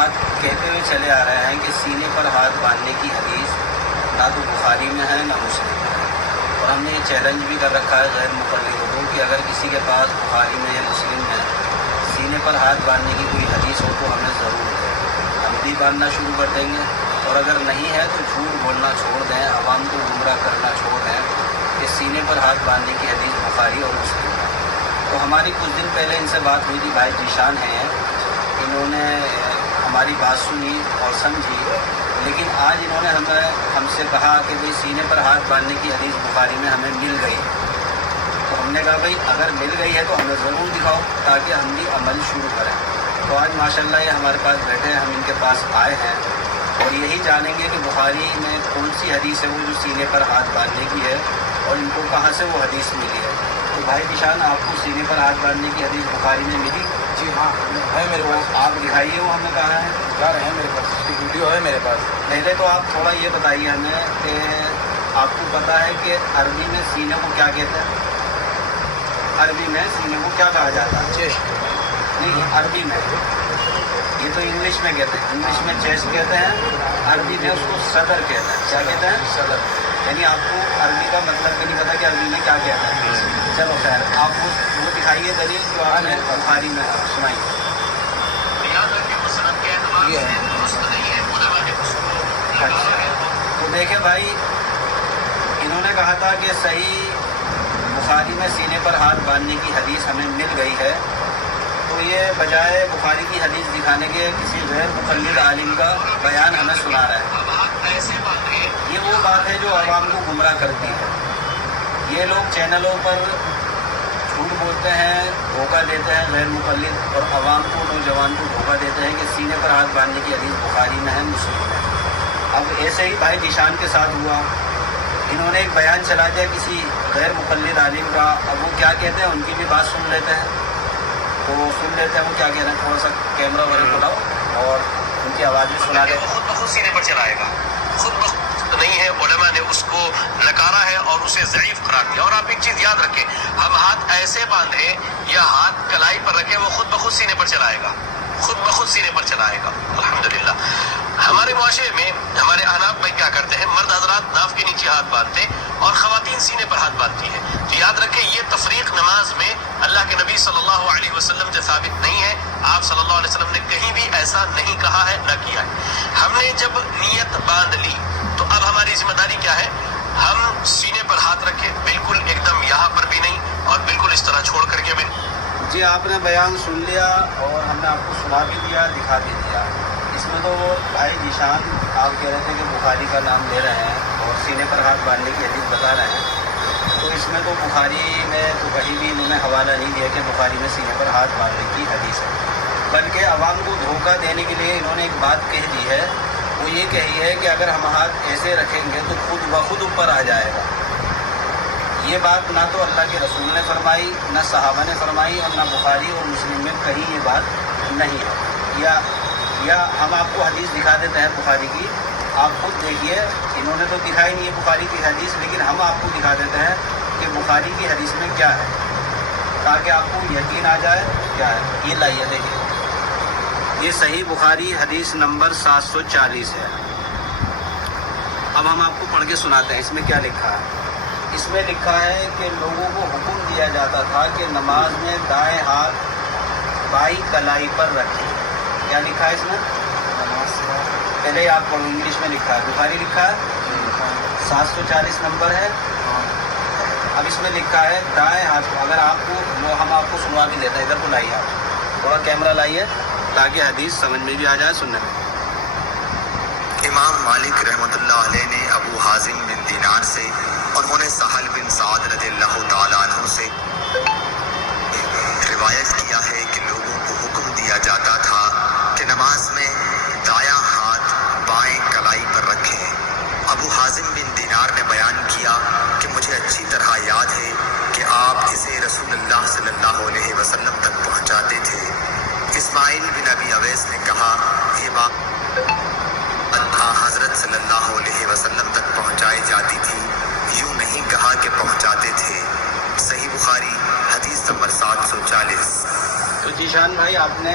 بات کہتے ہوئے چلے آ رہے ہیں کہ سینے پر ہاتھ باندھنے کی حدیث نہ تو بخاری میں ہے نہ مسلم میں ہے، اور ہم نے یہ چیلنج بھی کر رکھا ہے غیر مقلدوں کو کہ اگر کسی کے پاس بخاری میں یا مسلم میں سینے پر ہاتھ باندھنے کی کوئی حدیث ہو تو ہمیں ضرور دیں، ہم بھی باندھنا شروع کر دیں گے، اور اگر نہیں ہے تو جھوٹ بولنا چھوڑ دیں، عوام کو گمراہ کرنا چھوڑ دیں کہ سینے پر ہاتھ باندھنے کی حدیث بخاری اور مسلم ہے۔ تو ہماری کچھ دن پہلے ان سے بات ہوئی تھی، بھائی ذیشان ہیں، انہوں نے ہماری بات سنی اور سمجھی، لیکن آج انہوں نے ہم سے کہا کہ بھئی سینے پر ہاتھ باندھنے کی حدیث بخاری میں ہمیں مل گئی، تو ہم نے کہا بھئی اگر مل گئی ہے تو ہمیں ضرور دکھاؤ تاکہ ہم بھی عمل شروع کریں۔ تو آج ماشاءاللہ یہ ہمارے پاس بیٹھے ہیں، ہم ان کے پاس آئے ہیں اور یہی جانیں گے کہ بخاری میں کون سی حدیث ہے وہ جو سینے پر ہاتھ باندھنے کی ہے، اور ان کو کہاں سے وہ حدیث ملی ہے۔ تو بھائی ذیشان، آپ کو سینے پر ہاتھ باندھنے کی حدیث بخاری میں ملی؟ جی ہاں ہے میرے پاس، آپ دکھائیے، وہ ہمیں کہا ہے کیا رہے ہیں میرے پاس، اس کی ویڈیو ہے میرے پاس۔ پہلے تو آپ تھوڑا یہ بتائیے ہمیں کہ آپ کو پتہ ہے کہ عربی میں سینے کو کیا کہتے ہیں؟ عربی میں سینے کو کیا کہا جاتا ہے؟ چیسٹ، نہیں، عربی میں، یہ تو انگلش میں کہتے ہیں، انگلش میں چیسٹ کہتے ہیں، عربی میں اس کو صدر کہتے ہیں۔ کیا کہتے ہیں؟ صدر۔ یعنی آپ کو عربی کا مطلب بھی نہیں پتا کہ عربی میں کیا کہتے ہیں۔ چلو خیر، آپ وہ دکھائیے دلیل جو آپ نے بخاری میں سنائی۔ یہ ہے اچھا، تو دیکھیں بھائی، انہوں نے کہا تھا کہ صحیح بخاری میں سینے پر ہاتھ باندھنے کی حدیث ہمیں مل گئی ہے، تو یہ بجائے بخاری کی حدیث دکھانے کے کسی غیر مقلد عالم کا بیان ہمیں سنا رہا ہے۔ یہ وہ بات ہے جو عوام کو گمراہ کرتی ہے۔ یہ لوگ چینلوں پر جھوٹ بولتے ہیں، دھوکہ دیتے ہیں غیر مقلد، اور عوام کو، نوجوان کو دھوکہ دیتے ہیں کہ سینے پر ہاتھ باندھنے کی حدیث بخاری میں ہے، مسلم میں۔ اب ایسے ہی بھائی ذیشان کے ساتھ ہوا، انہوں نے ایک بیان چلا دیا کسی غیر مقلد عالم کا، اب وہ کیا کہتے ہیں ان کی بھی بات سن لیتے ہیں، تو سن لیتے ہیں وہ کیا کہہ رہے ہیں۔ تھوڑا سا کیمرہ والے بلاؤ اور ان کی آواز بھی سنا دیں۔ خود بخود سینے پر چلائے گا، خود بخود نہیں ہے، علماء نے اس کو نکارا ہے اور اسے ضعیف قرار دیا۔ اور آپ ایک چیز یاد رکھیں، ہم ہاتھ ایسے باندھیں یا ہاتھ کلائی پر رکھیں، وہ خود بخود سینے پر چلائے گا، خود بخود سینے پر چلائے گا۔ الحمدللہ ہمارے معاشرے میں ہمارے احناف بھائی کیا کرتے ہیں، مرد حضرات ناف کے نیچے ہاتھ باندھتے اور خواتین سینے پر ہاتھ باندھتی ہیں۔ تو یاد رکھیں یہ تفریق نماز میں اللہ کے نبی صلی اللہ علیہ وسلم سے ثابت نہیں ہے، آپ صلی اللہ علیہ وسلم نے کہیں بھی ایسا نہیں کہا ہے، نہ کیا ہے۔ ہم نے جب نیت باندھ لی تو اب ہماری ذمہ داری کیا ہے، ہم سینے پر ہاتھ رکھیں، بالکل ایک دم یہاں پر بھی نہیں اور بالکل اس طرح چھوڑ کر کے بھی۔ جی، آپ نے بیان سن لیا اور ہم نے آپ کو سنا بھی دیا، دکھا بھی دیا۔ اس میں تو بھائی ذیشان آپ کہہ رہے تھے کہ بخاری کا نام لے رہے ہیں اور سینے پر ہاتھ باندھنے کی حدیث بتا رہے ہیں، تو اس میں تو بخاری میں تو کہیں بھی انہوں نے حوالہ نہیں دیا کہ بخاری میں سینے پر ہاتھ باندھنے کی حدیث ہے، بلکہ عوام کو دھوکہ دینے کے لیے انہوں نے ایک بات کہہ دی ہے، وہ یہ کہی ہے کہ اگر ہم ہاتھ ایسے رکھیں گے تو خود بخود اوپر آ جائے گا۔ یہ بات نہ تو اللہ کے رسول نے فرمائی، نہ صحابہ نے فرمائی، اور نہ بخاری اور مسلم میں کہیں یہ بات نہیں ہے۔ یا ہم آپ کو حدیث دکھا دیتے ہیں بخاری کی، آپ خود دیکھیے، انہوں نے تو دکھائی نہیں ہے بخاری کی حدیث، لیکن ہم آپ کو دکھا دیتے ہیں کہ بخاری کی حدیث میں کیا ہے، تاکہ آپ کو یقین آ جائے کیا ہے۔ یہ لائیے دیکھیے، یہ صحیح بخاری حدیث نمبر 740 ہے۔ اب ہم آپ کو پڑھ کے سناتے ہیں اس میں کیا لکھا ہے۔ اس میں لکھا ہے کہ لوگوں کو حکم دیا جاتا تھا کہ نماز میں دائیں ہاتھ بائیں کلائی پر رکھیں۔ کیا لکھا ہے اس میں؟ پہلے آپ پڑھو، انگلش میں لکھا ہے، بخاری لکھا ہے 740 نمبر ہے۔ اب اس میں لکھا ہے دائیں ہاتھ کو، اگر آپ کو وہ ہم آپ کو سنوا بھی دیتے ہیں، ادھر کو لائیے، آپ تھوڑا کیمرہ لائیے تاکہ حدیث سمجھ میں بھی آ جائے سننے میں۔ امام مالک رحمۃ اللہ علیہ نے ابو حازم بن دینار سے، انہوں نے سہل بن سعد رضی اللہ تعالیٰ عنہ سے روایت کیا ہے کہ لوگوں کو حکم دیا جاتا تھا کہ نماز میں دایاں ہاتھ بائیں کلائی پر رکھیں۔ ابو حازم بن دینار نے بیان کیا کہ مجھے اچھی طرح یاد ہے کہ آپ اسے رسول اللہ صلی اللہ علیہ وسلم تک پہنچاتے تھے۔ اسماعیل بن ابی اویس نے کہا، یہ بات حضرت صلی اللہ علیہ وسلم تک پہنچائی جاتی تھی، یوں نہیں کہا کہ پہنچاتے تھے۔ صحیح بخاری حدیث نمبر 740۔ تو ذیشان بھائی، آپ نے